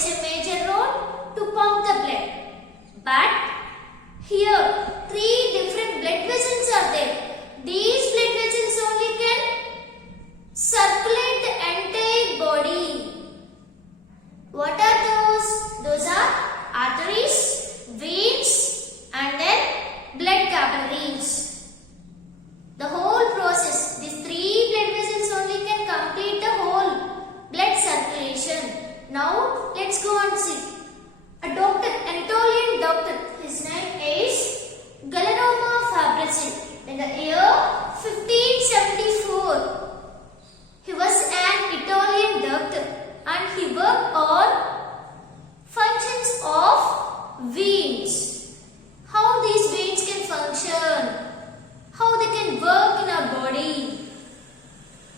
plays a major role to pump the blood. But here three different blood vessels are there. These blood vessels only can circulate the entire body. What are those? Those are arteries, veins and then blood capillaries. The whole process, these three blood vessels only can complete the whole blood circulation. Now let's go and see. A doctor, an Italian doctor, his name is Gallermo Fabrizi. In the year 1574, he was an Italian doctor and he worked on functions of veins. How these veins can function, how they can work in our body.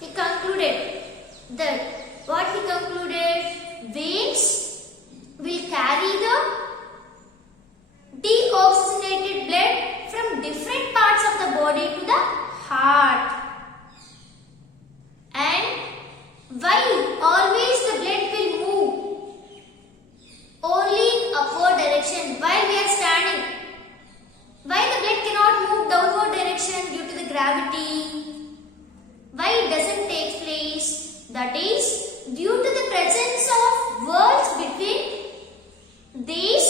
He concluded that what he concluded, veins will carry the deoxygenated blood from different parts of the body to the heart. And why always the blood will move only in upward direction while we are standing? Why the blood cannot move downward direction due to the gravity? Why it doesn't take place? That is due to the presence of whorls between these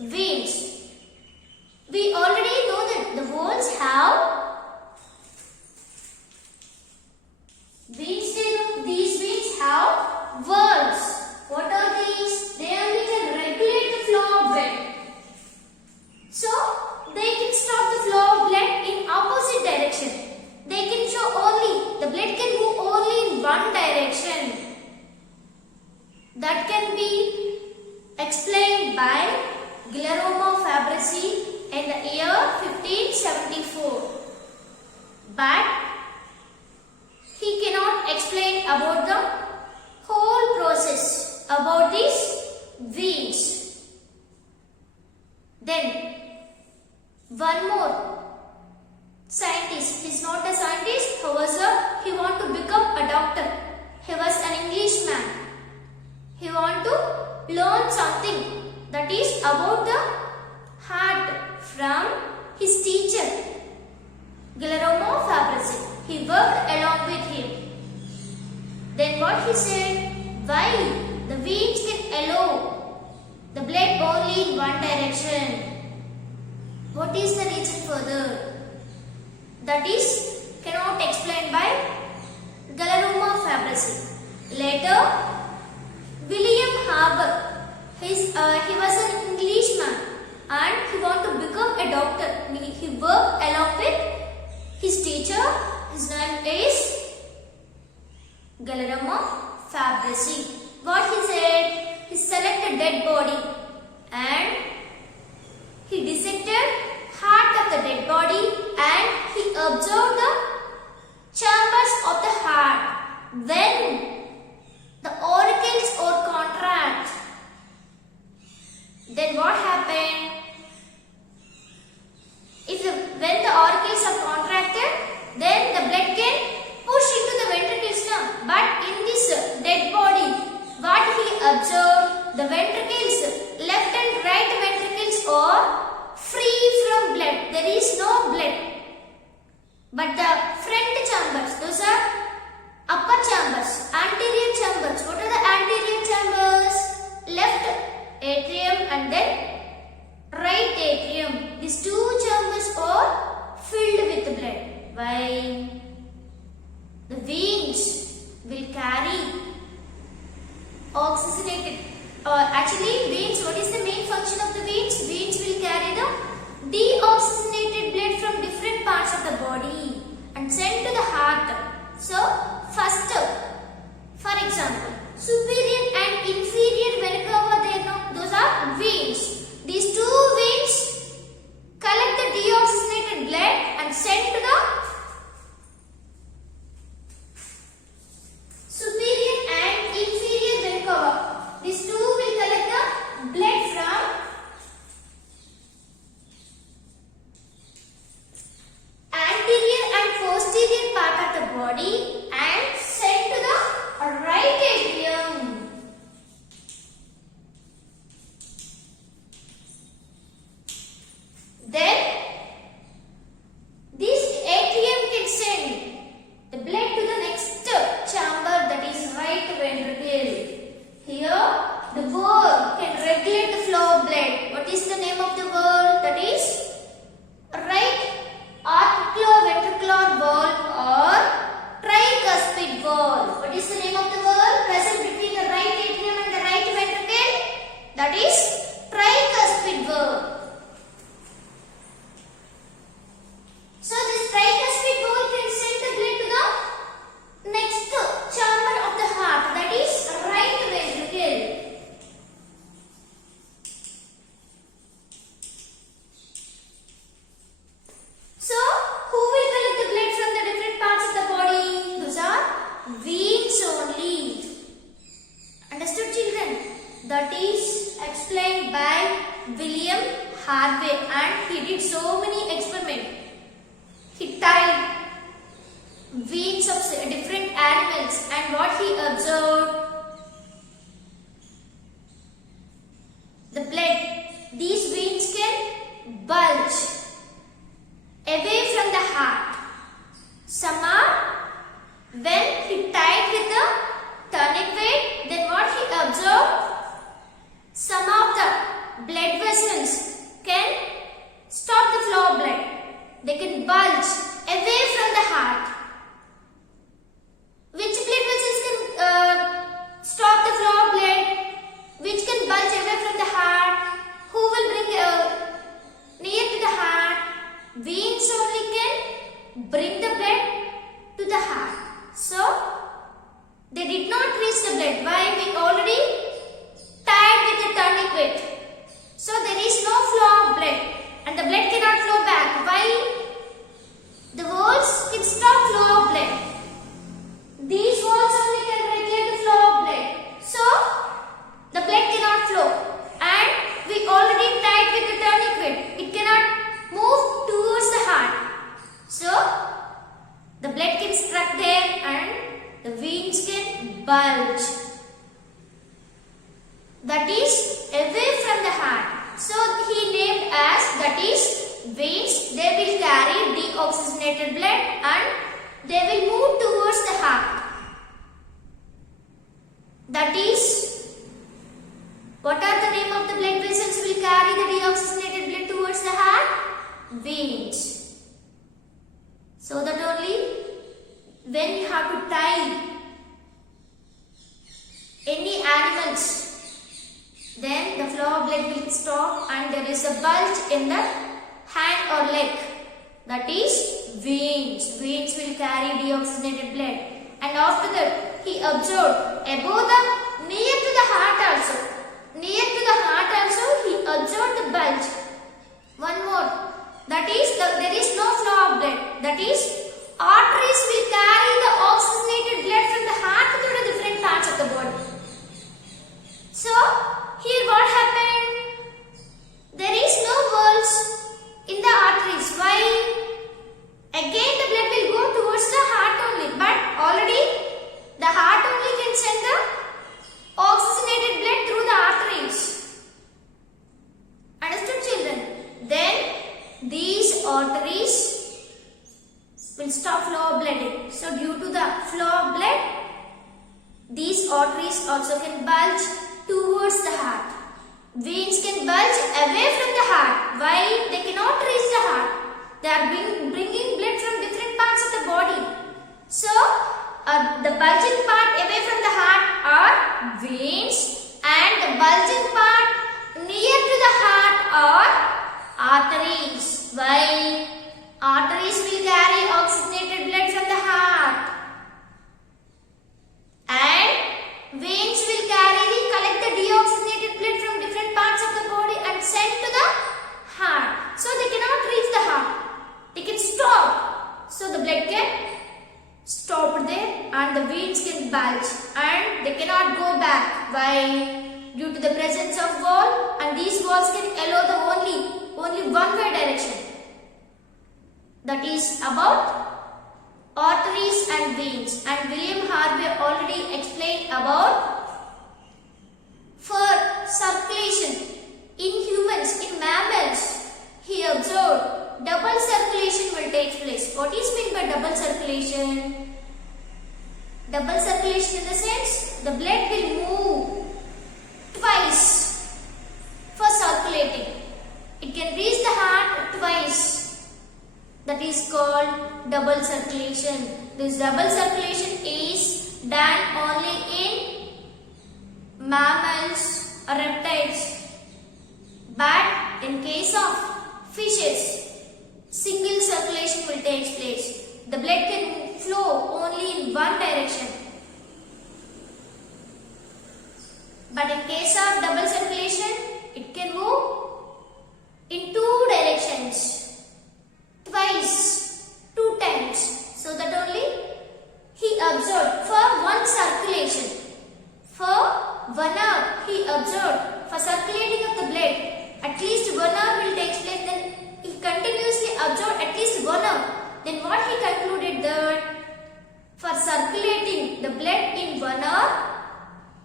veins. We already know that the whorls have these veins have whorls. What are these? They only can regulate the flow of blood. So they can stop the flow of blood in opposite direction. They can show only, the blood can move only in one direction. That can be explained by Gallermo Fabrizi in the year 1574. But he cannot explain about the whole process about these veins. Then one more scientist, he is not a scientist, however he want to become a doctor. He was an Englishman. He want to learn something that is about the heart from his teacher Gallermo Fabrizi. He worked along with him. Then what he said, why the veins can allow the blood only in one direction? What is the reason further? That is cannot explain by Gallermo Fabrizi. Later, William Harbour, he was an Englishman and he wanted to become a doctor. He worked along with his teacher. His name is Gallermo Fabrizi. What he said, he selected dead body and he dissected heart of the dead body and he observed the chambers of the heart. When the auricles or contract, then what happened? When the auricles are contracted, then the blood can push into the ventricles now. But in this dead body, what he observed, the ventricles, left and right ventricles are free from blood. There is no blood. But the front chambers, those are upper chambers, anterior chambers. What are the anterior chambers? Left atrium and then right atrium. These two chambers are filled with blood. Why? The veins will carry oxygenated. Actually, veins, what is the main function of the veins? Veins will carry the deoxygenated blood from different parts of the body and sent to the heart. So, first, for example, superior and inferior vena cava, there no, those are veins. These two veins collect the deoxygenated blood and send to the superior and inferior vena cava. These two will collect the blood from anterior and posterior part of the body and send to the right atrium. That is explained by William Harvey, and he did so many experiments. He tied veins of different animals, and what he observed, the blood, these veins can bulge away from the heart. Some are, when he tied with the tourniquet, then what he observed, some of the blood vessels can stop the flow of blood. They can bulge away from the heart. Which blood vessels can stop the flow of blood? Which can bulge away from the heart? Who will bring near to the heart? Veins only can bring the blood to the heart. So, they did not reach the blood. Why? We already tied with the tourniquet. So, there is no flow of blood, and the blood cannot flow back. Why? The walls can stop flow of blood. These walls only can regulate the flow of blood. So, the blood cannot flow, and we already tied with the tourniquet. It cannot move towards the heart. So, the blood can struck there and the veins can bulge. That is away from the heart. So, he named as, that is veins. They will carry deoxygenated blood and they will move towards the heart. That is, what are the name of the blood vessels will carry the deoxygenated blood towards the heart? Veins. So that only when you have to tie any animals, then the flow of blood will stop and there is a bulge in the hand or leg. That is veins. Veins will carry deoxygenated blood. And after that, he observed above the, near to the heart also. Near to the heart also, he observed the bulge. One more. That is, there is no flow of blood. That is, arteries will carry the oxygenated blood from the heart to the different parts of the body. So, here what happened? There is no walls in the arteries. Why? Again the blood will go towards the heart only. But already the heart only can send the oxygenated blood through the arteries. Understood, children? Then these arteries will stop flow of blood. So due to the flow of blood, these arteries also can bulge towards the heart. Veins can bulge away from the heart. Why? They cannot reach the heart. They are bringing blood from different parts of the body. So, the bulging part away from the heart are veins, and the bulging part near to the heart are arteries. Why? Arteries will carry oxygenated blood from the heart, and veins will collect the deoxygenated blood from different parts of the body and send to the heart. So they cannot reach the heart. They can stop. So the blood can stop there and the veins can bulge and they cannot go back. Why? Due to the presence of wall, and these walls can allow the only one way direction. That is about arteries and veins. And William Harvey already explained about, for circulation in humans, in mammals, he observed double circulation will take place. What is meant by double circulation? Double circulation in the sense, the blood will move twice for circulating. It can reach the heart twice. That is called double circulation. This double circulation is done only in mammals or reptiles. But in case of fishes, single circulation will take place. The blood can flow only in one direction. But in case of double circulation, it can move in two directions, twice, two times. So that only he observed for one circulation. For 1 hour, he observed for circulating of the blood, at least 1 hour will take place. Then he continuously observed at least 1 hour. Then what he concluded that for circulating the blood in 1 hour,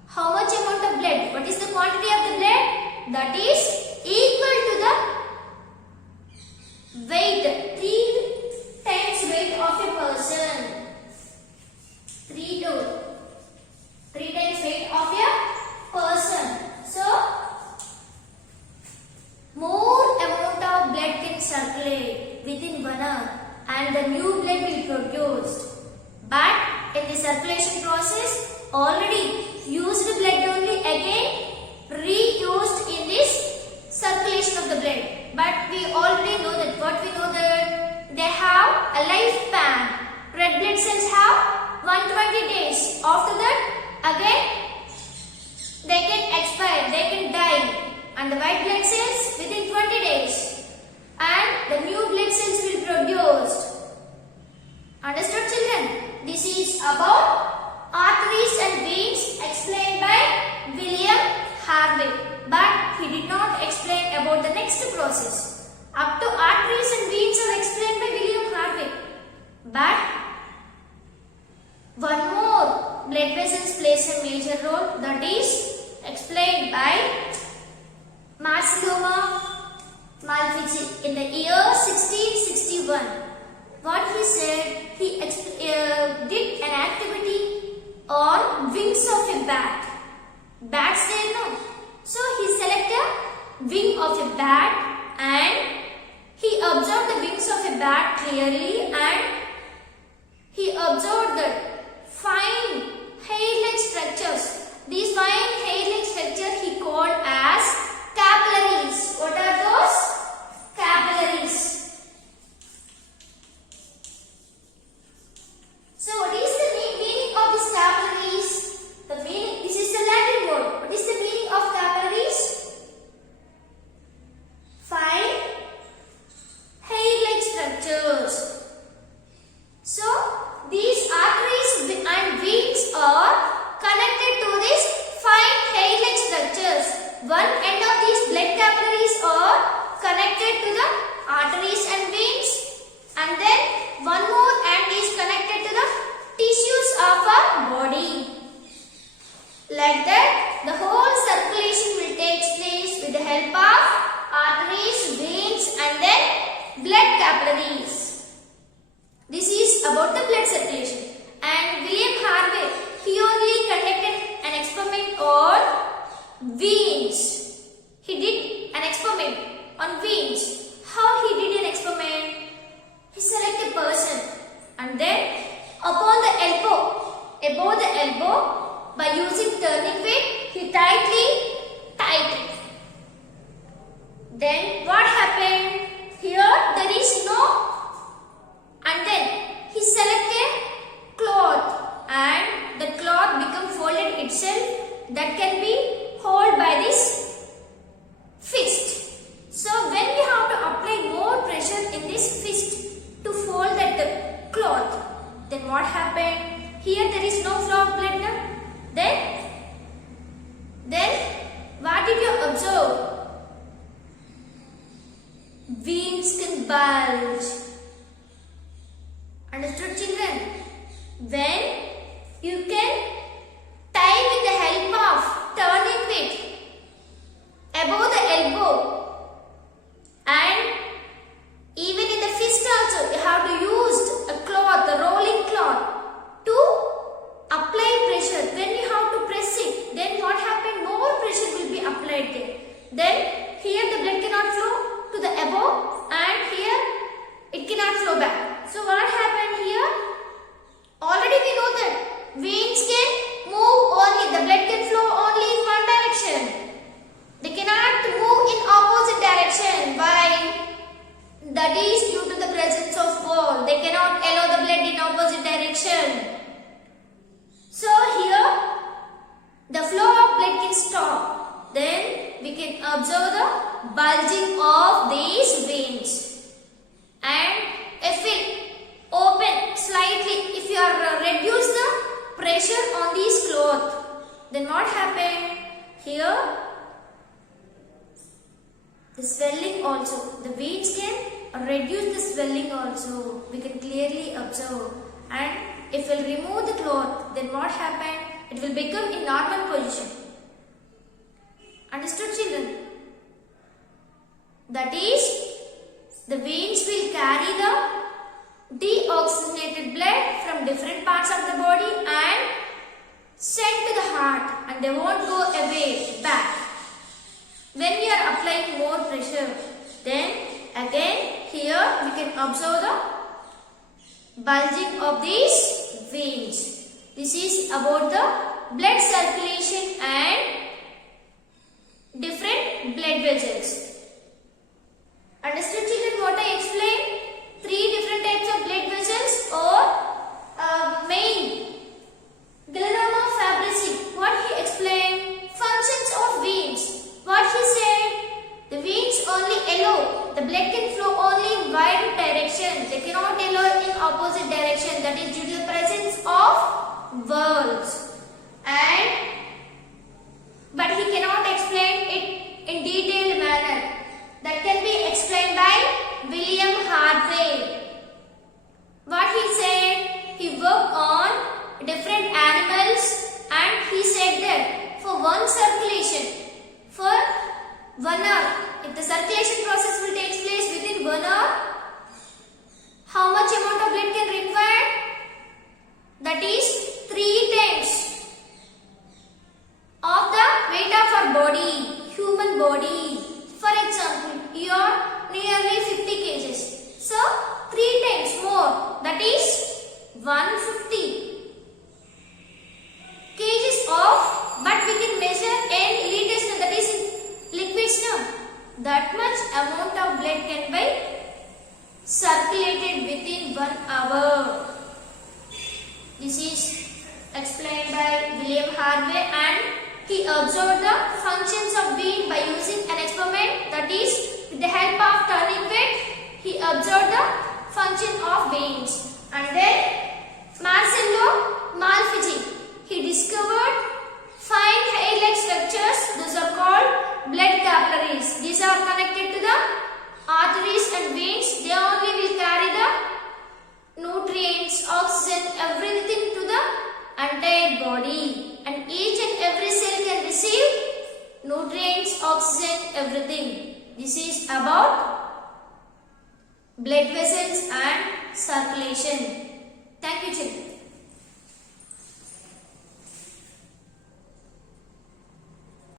how much amount of blood? What is the quantity of the blood? That is equal to the weight, 3 times weight of a person. 3 times weight of a person. So, more amount of blood can circulate within 1 hour and the new blood will be produced. But in the circulation process, already used blood only again reused in this circulation of the blood. But we already know that what we know that they have a lifespan. Red blood cells have 120 days. After that, again they can expire, they can die. And the white blood cells within 20 days. And the new blood cells will be produced. Understood, children? This is about arteries and veins explained by William Harvey. But he did not explain about the next process. Up to arteries and veins are explained by William Harvey. But one more blood vessels plays a major role, that is explained by Marcelloma Malfici in the year 1661. What he said, he did an activity on wings of a bat. Bats there no. So he selected wing of a bat and he observed the wings of a bat clearly and he observed that fine hair-like structures. These fine hair-like structures he called as capillaries. What are those? Capillaries. So what is the meaning of these capillaries? The meaning, this is the Latin word. What is the meaning of capillaries? Fine hair-like structures. So these arteries and veins are connected to these fine hair-like structures. One end of these blood capillaries are connected to the arteries and veins, and then one more end is connected to the tissues of our body. Like that, the whole circulation will take place with the help of arteries, veins, and then blood capillaries. This is about the blood circulation. And William Harvey, he only conducted an experiment on veins. He did an experiment on veins. How he did an experiment? He selected a person and then upon the elbow, above the elbow, by using turning weight, he tightly tied it. Then what happened? Here there is no, and then he selected cloth and the cloth become folded itself, that can be held by this fist. So when we have to apply more pressure in this fist to fold that cloth, then what happened? Here there is no flow of blood now. Then what did you observe? Veins can bulge. Understood, children? When you can tie with the help of turning weight above the elbow, and even in the fist also you have to use a cloth, a rolling cloth, to apply pressure. When you have to press it, then what happened? More pressure will be applied there. Then here the blood cannot flow to the above and here it cannot flow back. So what happened here? Already we know that veins can move only, the blood can flow only in one direction. They cannot move in opposite direction. Why? That is due to the presence of wall. They cannot allow the blood in opposite direction. So here the flow of blood can stop. Then we can observe the bulging of these veins. And if it open slightly, if you are reduce the pressure on these cloth, then what happened? here the swelling also. The veins can reduce the swelling also. We can clearly observe. And if we'll remove the cloth, then what happened? It will become in normal position. Understood, children? That is, the veins will carry the deoxygenated blood from different parts of the body and send to the heart, and they won't go away back. When we are applying more pressure, then again here we can observe the bulging of these veins. This is about the blood circulation and different blood vessels. Understood, children, what I explained? 3 different types of blood vessels or main. Guillermo Fabrici, what he explained? Functions of veins. What he said? The veins only allow the blood can flow only in one direction. They cannot allow in opposite direction. That is due to the presence of valves. But he cannot explain it in detailed manner. That can be explained by William Harvey. What he said? He worked on different animals and he said that for one circulation, for 1 hour, if the circulation process will take place within 1 hour, how much amount of blood can require? That is 3 times of the weight of our body, human body. For example, you are nearly 50 kg. So, 3 times more, that is 150 kgs of, but we can measure in liters, that is in liquids now. That much amount of blood can be circulated within 1 hour. This is explained by William Harvey, and he observed the functions of vein by using an experiment, that is with the help of turning weight. He observed the function of veins. And then Marcello Malfigi, he discovered fine hair-like structures. Those are called blood capillaries. These are connected to the arteries and veins. They only will carry the nutrients, oxygen, everything to the entire body. And each and every cell can receive nutrients, oxygen, everything. This is about blood vessels and circulation. Thank you, children.